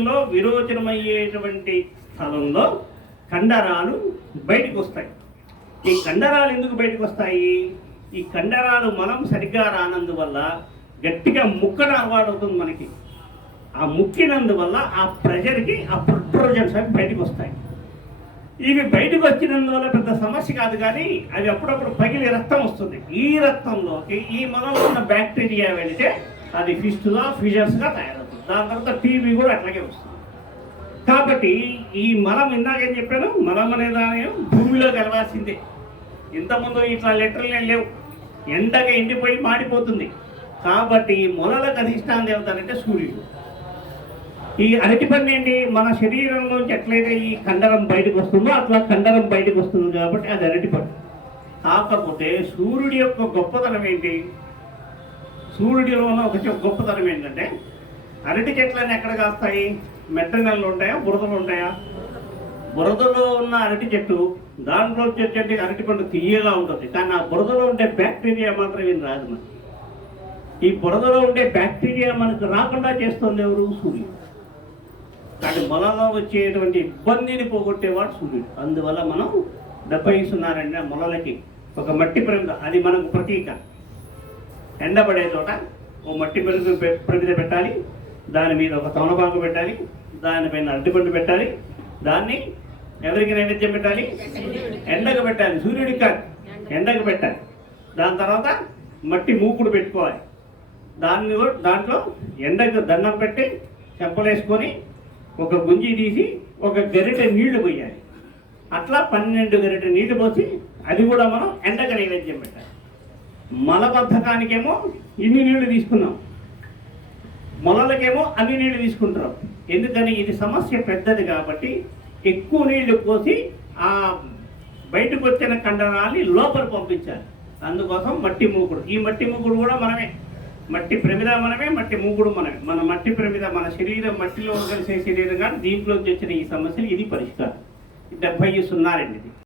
శరీరంలో విరోచనమయ్యేటువంటి స్థలంలో కండరాలు బయటకు వస్తాయి ఈ కండరాలు ఎందుకు బయటకు వస్తాయి ఈ కండరాలు మనం సరిగ్గా రానందువల్ల గట్టిగా ముక్కన అవ్వాలవుతుంది మనకి. ఆ ముక్కినందువల్ల ఆ ప్రెషర్కి ఆ ప్రొట్రోజన్స్ అవి బయటకు వస్తాయి ఇవి బయటకు వచ్చినందువల్ల పెద్ద సమస్య కాదు కానీ అవి అప్పుడప్పుడు పగిలి రక్తం వస్తుంది. ఈ రక్తంలోకి ఈ మనలో ఉన్న బ్యాక్టీరియా వెళితే అది ఫిస్టులా ఫిజర్స్గా తయారవుతుంది. దాని తర్వాత టీబీ కూడా అట్లాగే వస్తుంది. కాబట్టి ఈ మలం ఇందాకేం చెప్పాను? మలం అనే దాని భూమిలో కలవాల్సిందే. ఇంతకుముందు ఇట్లా లెటర్లు లేవు. ఎండగా ఎండిపోయి మాడిపోతుంది. కాబట్టి ఈ మొలలకు అధిష్టాన దేవత అంటే సూర్యుడు. ఈ అరటి పని ఏంటి? మన శరీరంలోంచి ఎట్లయితే ఈ కండరం బయటకు వస్తుందో అట్లా కండరం బయటకు వస్తుంది కాబట్టి అది అరటి పని కాకపోతే సూర్యుడి యొక్క గొప్పతనం ఏంటి? సూర్యుడిలో ఉన్న ఒక గొప్పతనం ఏంటంటే అరటి చెట్లన్నీ ఎక్కడ కాస్తాయి? మెట్ట నెలలు ఉంటాయా? బురదలు ఉంటాయా? బురదలో ఉన్న అరటి చెట్టు దాంట్లో వచ్చేటువంటి అరటి పండు తీయగా ఉంటుంది. కానీ ఆ బురదలో ఉండే బ్యాక్టీరియా మాత్రం ఏం రాదు మనకి. ఈ బురదలో ఉండే బ్యాక్టీరియా మనకు రాకుండా చేస్తుంది ఎవరు? సూర్యుడు. కానీ మొలలో వచ్చేటువంటి ఇబ్బందిని పోగొట్టేవాడు సూర్యుడు. అందువల్ల మనం డెబ్బై ఇస్తున్నారంటే మొలలకి ఒక మట్టి ప్రేమ అది మనకు ప్రతీక. ఎండబడే చోట ఓ మట్టి పెరుగు పె- ప్రమిద పెట్టాలి. దాని మీద ఒక తమలపాకు పెట్టాలి. దానిపైన అరటిపండు పెట్టాలి. దాన్ని ఎవరికి నైవేద్యం పెట్టాలి? ఎండకు పెట్టాలి. సూర్యుడికి కాదు. ఎండకు పెట్టాలి. దాని తర్వాత మట్టి మూకుడు పెట్టుకోవాలి. దాన్ని దాంట్లో ఎండకు దండం పెట్టి చెంపలేసుకొని ఒక గుంజి తీసి ఒక గరిటె నీళ్ళు పోయాలి. అట్లా పన్నెండు గరిటె నీళ్ళు పోసి అది కూడా మనం ఎండకు నైవేద్యం పెట్టాలి. మలబద్ధకానికేమో ఇన్ని నీళ్ళు తీసుకున్నాం. మొలలకేమో అన్ని నీళ్ళు తీసుకుంటున్నాం. ఎందుకని ఇది సమస్య పెద్దది కాబట్టి ఎక్కువ నీళ్ళు పోసి ఆ బయటకు వచ్చిన కండరాన్ని లోపల పంపించాలి. అందుకోసం మట్టి మూకుడు. ఈ మట్టి మూకుడు కూడా మనమే. మట్టి ప్రమిద మనమే మట్టి మూకుడు మనమే. మన మట్టి ప్రమిద మన శరీరం మట్టిలో కలిసే శరీరం కానీ దీంట్లో వచ్చిన ఈ సమస్యలు ఇది పరిష్కారం. డెబ్బై సున్నా రెండుది.